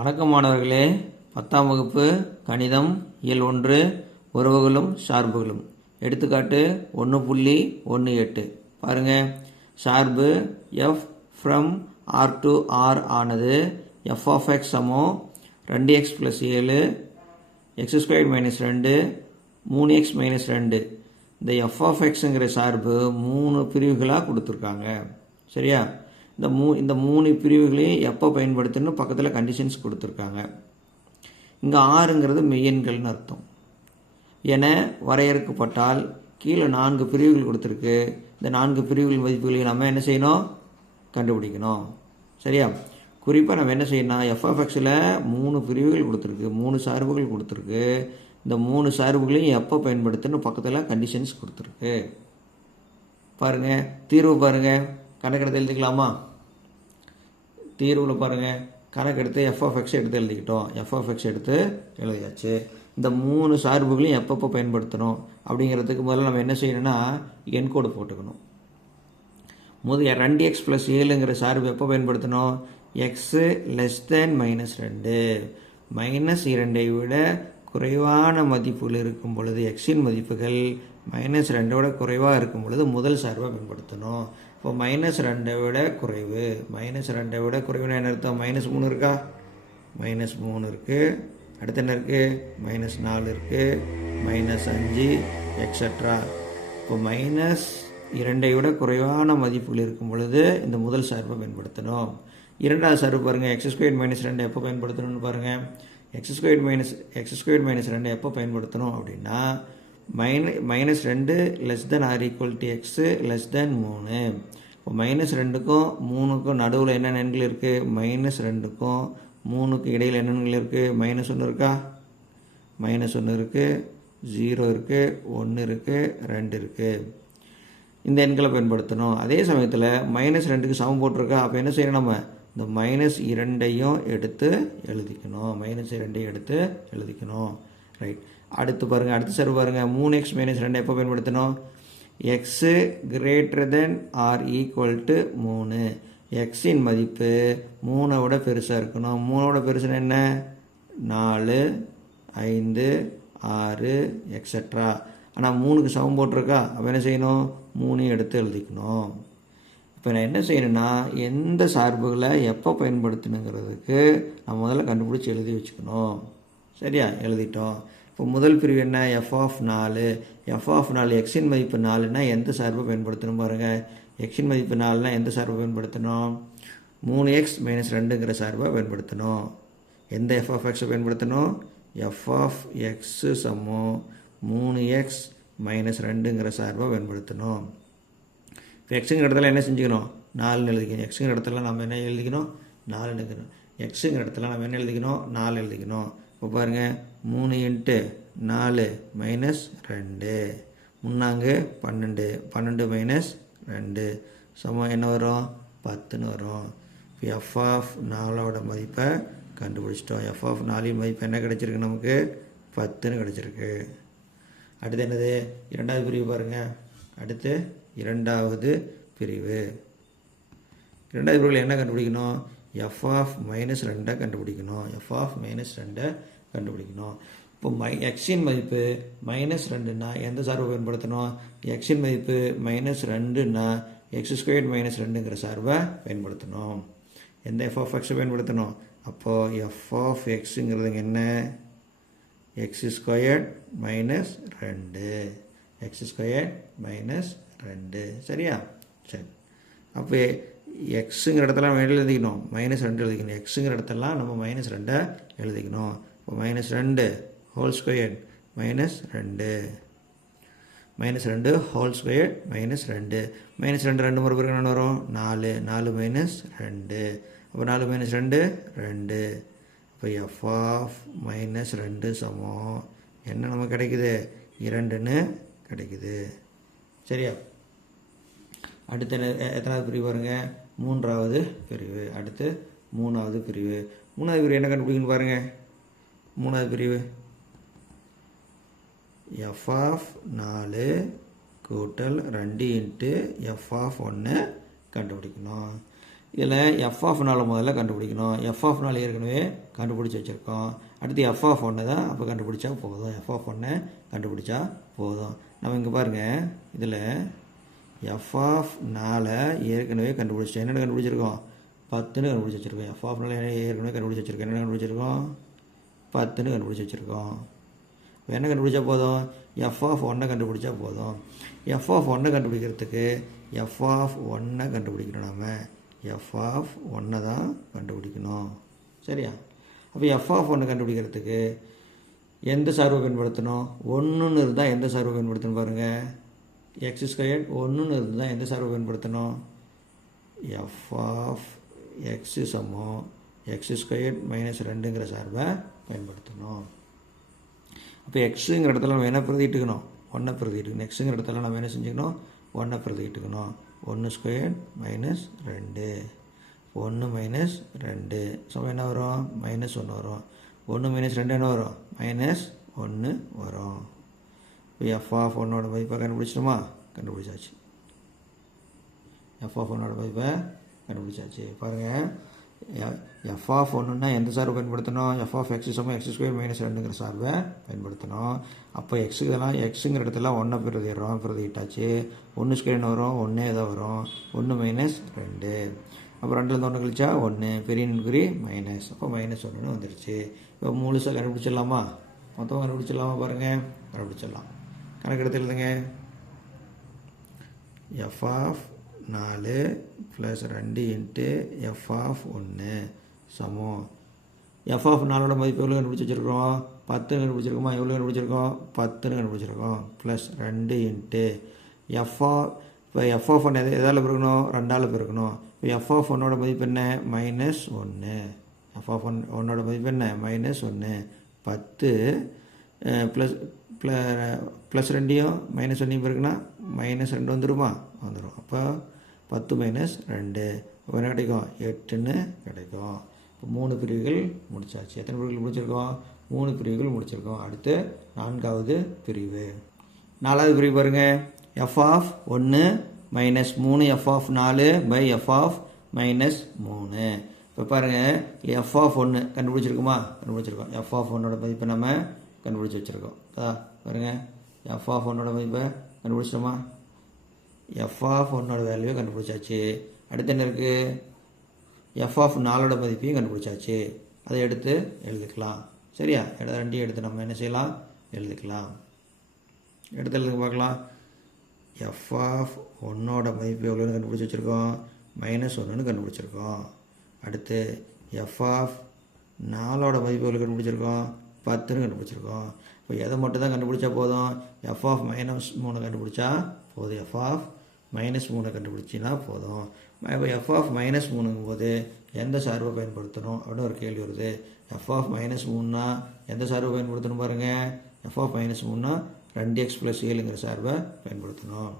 வணக்கம் மாணவர்களே, 10ஆம் வகுப்பு கணிதம் இயல் 1 உறவுகளும் சார்புகளும். எடுத்துக்காட்டு 1.18. பாருங்க, சார்பு f from r to r ஆனது f of x சமம் 2x plus 7 x squared minus 2 3x minus 2. இந்த f of xங்கிற சார்பு 3 பிரிவுகளாக கொடுத்துருக்காங்க. சரியா? இந்த மூணு பிரிவுகளையும் எப்போ பயன்படுத்தணும் பக்கத்தில் கண்டிஷன்ஸ் கொடுத்துருக்காங்க. இங்கே ஆறுங்கிறது மெய்யெண்கள்னு அர்த்தம் என வரையறுக்கப்பட்டால் கீழே 4 பிரிவுகள் கொடுத்துருக்கு. இந்த 4 பிரிவுகள் மதிப்புகளையும் நம்ம என்ன செய்யணும்? கண்டுபிடிக்கணும். சரியா? குறிப்பாக நம்ம என்ன செய்யணும்? எஃப்எஃப்எக்ஸில் 3 பிரிவுகள் கொடுத்துருக்கு, 3 சார்புகள் கொடுத்துருக்கு. இந்த 3 சார்புகளையும் எப்போ பயன்படுத்தணும் பக்கத்தில் கண்டிஷன்ஸ் கொடுத்துருக்கு. பாருங்கள், தீர்வு பாருங்கள். கணக்கெடுத்து எழுதிக்கலாமா? தீர்வில் பாருங்கள், கணக்கெடுத்து எஃப்எஃப்எக்ஸ் எடுத்து எழுதிக்கிட்டோம். எஃப்எஃப்எக்ஸ் எடுத்து எழுதியாச்சு. இந்த 3 சார்புகளையும் எப்பப்போ பயன்படுத்தணும் அப்படிங்கிறதுக்கு முதல்ல நம்ம என்ன செய்யணும்னா என்கோடு போட்டுக்கணும். முதல் 2x + 7ங்கிற சார்பு எப்போ பயன்படுத்தணும்? எக்ஸு லெஸ் தேன் -2 -2ஐ விட குறைவான மதிப்புகள் இருக்கும் பொழுது, எக்ஸின் மதிப்புகள் -2 விட குறைவாக இருக்கும் பொழுது முதல் சார்பை பயன்படுத்தணும். இப்போ -2 விட குறைவு, -2 விட குறைவுனா என்ன அர்த்தம்? -3 இருக்கா? -3 இருக்குது. அடுத்து என்ன இருக்குது? -4 இருக்குது, -5 எக்ஸட்ரா. இப்போ -2ஐ விட குறைவான மதிப்புகள் இருக்கும் பொழுது இந்த முதல் சார்பை பயன்படுத்தணும். இரண்டாவது சார்பு பாருங்கள், x² - 2 எப்போ பயன்படுத்தணும்னு பாருங்கள். x² - 2 எப்போ பயன்படுத்தணும் அப்படின்னா -2 less than or equal to x less than 3. இப்போ -2க்கும் 3க்கும் நடுவில் என்ன எண்கள் இருக்குது? -2க்கும் 3க்கும் இடையில் என்ன எண்கள் இருக்குது? -1 இருக்கா? -1 இருக்குது, 0 இருக்குது, 1 இருக்குது, 2 இருக்குது. இந்த எண்களை பயன்படுத்தணும். அதே சமயத்தில் -2க்கு சமம் போட்டிருக்கா? அப்போ என்ன செய்யணும்? நம்ம இந்த -2ஐயும் எடுத்து எழுதிக்கணும். -2ஐயும் எடுத்து எழுதிக்கணும். ரைட். அடுத்து பாருங்கள், அடுத்த சார்பு பாருங்கள், 3x - 2 எப்போ பயன்படுத்தணும்? X greater than or equal to 3. எக்ஸின் மதிப்பு 3ஐ விட பெருசாக இருக்கணும். 3ஐ விட பெருசுன்னா என்ன? 4, 5, 6 எக்ஸட்ரா. ஆனால் 3க்கு சமம் போட்டிருக்கா? அப்போ என்ன செய்யணும்? 3ஐயும் எடுத்து எழுதிக்கணும். இப்போ நான் என்ன செய்யணும்னா எந்த சார்புகளை எப்போ பயன்படுத்தணுங்கிறதுக்கு நான் முதல்ல கண்டுபிடிச்சி எழுதி வச்சுக்கணும். சரியா? எழுதிட்டோம். இப்போ முதல் பிரிவு என்ன? f(4). f(4) எக்ஸின் மதிப்பு 4னா எந்த சார்பை பயன்படுத்தணும் பாருங்கள். எக்ஸின் மதிப்பு 4னா எந்த சார்பை பயன்படுத்தணும்? 3x - 2ங்கிற சார்பை பயன்படுத்தணும். எந்த f(x) பயன்படுத்தணும்? f(x) சமம் 3x - 2ங்கிற சார்பை பயன்படுத்தணும். இப்போ எக்ஸுங்கிற இடத்துல என்ன செஞ்சுக்கணும்? 4 எழுதிக்கணும். எக்ஸுங்கிற இடத்துல நம்ம என்ன எழுதிக்கணும்? 4 எழுதிக்கணும். எக்ஸுங்கிற இடத்துல நம்ம என்ன எழுதிக்கணும்? 4 எழுதிக்கணும். இப்போ பாருங்கள், 3 × 4 -2 முன்னாங்கு 12, 12 - 2 சமம் என்ன வரும்? 10ன்னு வரும். இப்போ f(4)ஓட மதிப்பை கண்டுபிடிச்சிட்டோம். f(4)இன் மதிப்பு என்ன கிடச்சிருக்கு? நமக்கு 10ன்னு கிடச்சிருக்கு. அடுத்து என்னது? இரண்டாவது பிரிவு பாருங்கள். அடுத்து இரண்டாவது பிரிவு. இரண்டாவது பிரிவில் என்ன கண்டுபிடிக்கணும்? f(-2) கண்டுபிடிக்கணும். f(-2) கண்டுபிடிக்கணும். இப்போ எக்ஸின் மதிப்பு -2ன்னா எந்த சார்பை பயன்படுத்தணும்? எக்ஸின் மதிப்பு -2ன்னா x² - 2ங்கிற சார்பை பயன்படுத்தணும். எந்த f(x) பயன்படுத்தணும்? அப்போது f(x)ங்கிறது என்ன? x² - 2. x² - 2. சரியா? சரி. அப்போ எக்ஸுங்கிற இடத்துல நம்ம எழுதிக்கணும், -2 எழுதிக்கணும். எக்ஸுங்கிற இடத்துலாம் நம்ம -2 எழுதிக்கணும். இப்போ -2 ஹோல் ஸ்கொயர் -2 -2 ஹோல் ஸ்கொயர் -2 -2 2 முறை பிறகு என்ன வரும்? 4 4 -2. அப்போ 4 -2 2. இப்போ f(-2) சமம் என்ன நமக்கு கிடைக்குது? 2ன்னு கிடைக்குது. சரியா? அடுத்து எத்தனாவது பிரிவு பாருங்கள்? மூன்றாவது பிரிவு. அடுத்து மூணாவது பிரிவு. மூணாவது பிரிவு என்ன கண்டுபிடிக்கணும் பாருங்கள். மூணாவது பிரிவு f(4) கூட்டல் 2 × f(1) கண்டுபிடிக்கணும். இதில் எஃப் ஆஃப் 4 முதல்ல கண்டுபிடிக்கணும். எஃப் ஆஃப் 4 ஏற்கனவே கண்டுபிடிச்சி வச்சுருக்கோம். அடுத்து எஃப் ஆஃப் 1 தான் அப்போ கண்டுபிடிச்சா போதும். எஃப் ஆஃப் 1 கண்டுபிடிச்சா போதும். நம்ம இங்கே பாருங்கள், இதில் எஃப் ஆஃப் 4 ஏற்கனவே கண்டுபிடிச்சிட்டோம். என்னென்ன கண்டுபிடிச்சிருக்கோம்? 10ன்னு கண்டுபிடிச்சி வச்சுருக்கோம். எஃப் ஆஃப் 4 ஏற்கனவே கண்டுபிடிச்சி வச்சுருக்கோம். என்ன கண்டுபிடிச்சிருக்கோம்? 10ன்னு கண்டுபிடிச்சி வச்சுருக்கோம். இப்போ என்ன கண்டுபிடிச்சா போதும்? எஃப் ஆஃப் 1 கண்டுபிடிச்சா போதும். எஃப் ஆஃப் 1 கண்டுபிடிக்கிறதுக்கு எஃப் ஆஃப் 1 கண்டுபிடிக்கணும். நம்ம எஃப் ஆஃப் 1 தான் கண்டுபிடிக்கணும். சரியா? அப்போ எஃப் ஆஃப் 1 கண்டுபிடிக்கிறதுக்கு எந்த சார்பை பயன்படுத்தணும்? 1ன்னு இருந்தால் எந்த சார்பை பயன்படுத்தணும் பாருங்கள். எக்ஸ் ஸ்கொயர் 1ன்னு இருந்தால் எந்த சார்பை பயன்படுத்தணும்? எஃப் ஆஃப் எக்ஸ் சமம் எக்ஸ் ஸ்கொயர் மைனஸ் 2ங்கிற சார்பை பயன்படுத்தணும். அப்போ எக்ஸுங்கிற இடத்துல நம்ம என்ன பிரதிட்டுக்கணும்? 1 பிரதிட்டுக்கணும். எக்ஸுங்கிற இடத்துல நம்ம என்ன செஞ்சுக்கணும்? 1 பிரதிட்டுக்கணும். 1 ஸ்கொயர் மைனஸ் 2, 1 மைனஸ் 2 சமம் என்ன வரும்? மைனஸ் 1 வரும். 1 மைனஸ் 2 என்ன வரும்? மைனஸ் 1 வரும். இப்போ எஃப் ஆஃப் 1ஓட மதிப்பை கண்டுபிடிச்சிட்டோமா? கண்டுபிடிச்சாச்சு. எஃப் ஆஃப் 1ஓட மதிப்பை கண்டுபிடிச்சாச்சு. பாருங்கள், எஃப் ஆஃப் 1ன்னா எந்த சார்பை பயன்படுத்தணும்? எஃப் ஆஃப் எக்ஸ் சமம் எக்ஸ் ஸ்கொயர் மைனஸ் 2ங்கிற சார்பை பயன்படுத்தணும். அப்போ எக்ஸுக்கு இதெல்லாம் எக்ஸுங்கிற இடத்துல 1 பிரதிடுறோம். பிரதிட்டாச்சு. 1 ஸ்கொயர் என்ன வரும்? 1 தான் வரும். 1 மைனஸ் 2. அப்போ 2லேருந்து 1 கழிச்சா 1 பெரிய நுண்குறி மைனஸ். அப்போ மைனஸ் 1ன்னு வந்துடுச்சு. இப்போ முழுசாக கண்டுபிடிச்சிடலாமா? மொத்தமாக கண்டுபிடிச்சிடலாமா? பாருங்கள், கண்டுபிடிச்சிடலாம். கணக்கு எடுத்து எழுதுங்க. F of 4 plus 2 into f of 1 சமம் எஃப் ஆஃப் 4ஓட மதிப்பு எவ்வளோ கண்டுபிடிச்சி வச்சுருக்கோம்? 10ன்னு கண்டுபிடிச்சிருக்கோமா? எவ்வளோ கண்டுபிடிச்சிருக்கோம்? 10ன்னு கண்டுபிடிச்சிருக்கோம். ப்ளஸ் 2 இன்ட்டு எஃப் ஆஃப், இப்போ எஃப் ஆஃப் 1 எதால் பெருக்கணும்? 2ஆல் பெருக்கணும். இப்போ எஃப் ஆஃப் 1ஓட மதிப்பு என்ன? மைனஸ் 1. எஃப் ஆஃப் 1ஓட மதிப்பு என்ன? மைனஸ் 1. 10 ப்ளஸ் ப்ளஸ் 2யும் மைனஸ் 1யும் பெருக்குன்னா மைனஸ் 2 வந்துடுமா? வந்துடும். அப்போ 10 மைனஸ் 2 இப்போ என்ன கிடைக்கும்? 8ன்னு கிடைக்கும். இப்போ 3 பிரிவுகள் முடிச்சாச்சு. எத்தனை பிரிவுகள் முடிச்சிருக்கோம்? 3 பிரிவுகள் முடிச்சிருக்கோம். அடுத்து 4வது பிரிவு. 4வது பிரிவு பாருங்கள். F of 1 minus 3 f of 4 by f of minus 3. இப்போ பாருங்கள், எஃப் ஆஃப் 1 கண்டுபிடிச்சிருக்குமா? கண்டுபிடிச்சிருக்கோம். எஃப் ஆஃப் 1ஓட மதிப்பை நம்ம கண்டுபிடிச்சி வச்சுருக்கோம். பாருங்கள், எஃப் ஆஃப் 1ஓட மதிப்பை கண்டுபிடிச்சிட்டோமா? எஃப் ஆஃப் 1ஓட வேல்யூவை கண்டுபிடிச்சாச்சு. அடுத்து என்ன இருக்குது? எஃப் ஆஃப் 4ஓட மதிப்பையும் கண்டுபிடிச்சாச்சு. அதை எடுத்து எழுதிக்கலாம். சரியா? 2 எடுத்து நம்ம என்ன செய்யலாம்? எழுதிக்கலாம். எடுத்து எழுதுங்க பார்க்கலாம். எஃப் ஆஃப் 1ஓட மதிப்பு எவ்வளோன்னு கண்டுபிடிச்சி வச்சுருக்கோம்? மைனஸ் 1ன்னு கண்டுபிடிச்சிருக்கோம். அடுத்து எஃப் ஆஃப் 4ஓட மதிப்பு எவ்வளோ கண்டுபிடிச்சிருக்கோம்? 10ன்னு கண்டுபிடிச்சிருக்கோம். இப்போ எதை மட்டும் தான் கண்டுபிடிச்சா போதும்? எஃப் ஆஃப் மைனஸ் 3 கண்டுபிடிச்சா போதும். எஃப் ஆஃப் மைனஸ் 3 கண்டுபிடிச்சின்னா போதும். இப்போ எஃப் ஆஃப் மைனஸ் 3ங்கும் போது எந்த சார்பை பயன்படுத்தணும் அப்படின்னு ஒரு கேள்வி வருது. எஃப் ஆஃப் மைனஸ் 3னா எந்த சார்பை பயன்படுத்தணும் பாருங்கள். எஃப் ஆஃப் மைனஸ் 3னா 2x + 7ங்கிற சார்பை பயன்படுத்தணும்.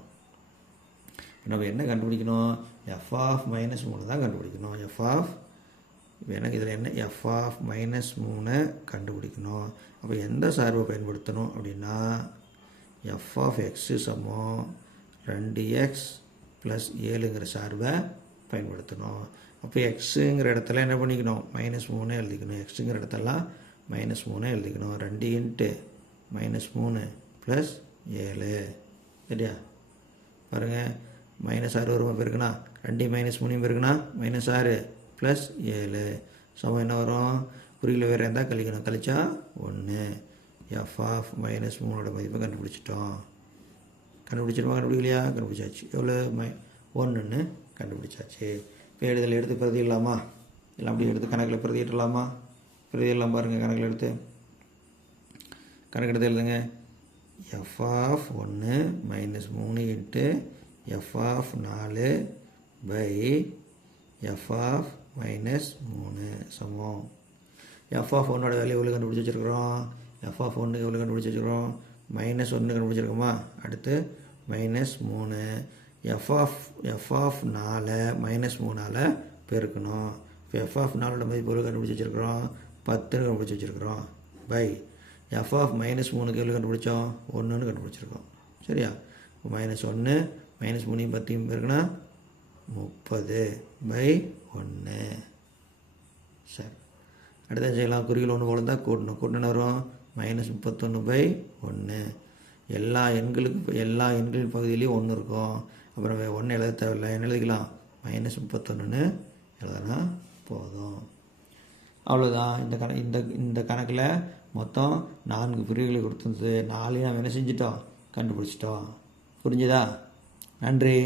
இப்போ நம்ம என்ன கண்டுபிடிக்கணும்? எஃப் ஆஃப் மைனஸ் 3 தான் கண்டுபிடிக்கணும். எஃப் ஆஃப், இப்போ எனக்கு இதில் என்ன? எஃப் ஆஃப் மைனஸ் 3 கண்டுபிடிக்கணும். அப்போ எந்த சார்பை பயன்படுத்தணும் அப்படின்னா எஃப் ஆஃப் எக்ஸு சமம் 2x + 7ங்கிற சார்பை பயன்படுத்தணும். அப்போ எக்ஸுங்கிற இடத்துல என்ன பண்ணிக்கணும்? மைனஸ் 3 எழுதிக்கணும். எக்ஸுங்கிற இடத்தெல்லாம் மைனஸ் 3 எழுதிக்கணும். 2 இன்ட்டு மைனஸ் 3 ப்ளஸ் 7. சரியா? பாருங்கள், மைனஸ் 6 வருமா பெருக்குனா? 2 மைனஸ் 3 பெருக்குனா மைனஸ் 6 ப்ளஸ் 7 சமம் என்ன வரும்? குறியில் வேறு இருந்தால் கழிக்கணும். கழிச்சா 1. எஃப் ஆஃப் மைனஸ் 3ஓட மதிப்பை கண்டுபிடிச்சிட்டோம். கண்டுபிடிச்சிருமா? கண்டுபிடிக்கலையா? கண்டுபிடிச்சாச்சு. எவ்வளோ? 1ன்னு கண்டுபிடிச்சாச்சு. இப்போ இதில் எடுத்து பிரதிடலாமா? இல்லை அப்படி எடுத்து கணக்கில் பிரதிடலாமா? பிரதிடலாம். பாருங்கள், கணக்கில் எடுத்து எழுதுங்க. F of 1 minus 3 into f of 4 by f of minus 3 சமம் எஃப் ஆஃப் 1ஓட வேல்யூ எவ்வளோ கண்டுபிடிச்சி வச்சுருக்கிறோம்? எஃப் ஆஃப் 1 எவ்வளோ கண்டுபிடிச்சி வச்சுருக்கிறோம்? மைனஸ் 1 கண்டுபிடிச்சிருக்கோமா? அடுத்து மைனஸ் 3. எஃப் ஆஃப் 4 மைனஸ் 3ஆல் பெருக்கணும். இப்போ எஃப் ஆஃப் 4ஓட மதிப்பு எவ்வளோ கண்டுபிடிச்சி வச்சுருக்கிறோம்? 10ன்னு கண்டுபிடிச்சி வச்சுருக்கிறோம். பை எஃப் ஆஃப் மைனஸ் 3க்கு எவ்வளோ கண்டுபிடிச்சோம்? 1ன்னு கண்டுபிடிச்சிருக்கோம். சரியா? இப்போ மைனஸ் 1 மைனஸ் 3 10 பெருக்குனா 30 பை 1. சரி, அடுத்த செய்யலாம். குறிகள் 1 போல தான் கூட்டணும். கூட்டின வரும் -31/1. எல்லா எண்களின் பகுதியிலையும் 1 இருக்கும். அப்புறம் 1 எழுத தேவையில்லை. என்ன எழுதிக்கலாம்? -31ன்னு எழுதுனா போதும். அவ்வளோதான். இந்த கணக்கில் மொத்தம் 4 பிரிவுகளை கொடுத்துருந்தது. 4 நம்ம என்ன செஞ்சிட்டோம்? கண்டுபிடிச்சிட்டோம். புரிஞ்சுதா? நன்றி.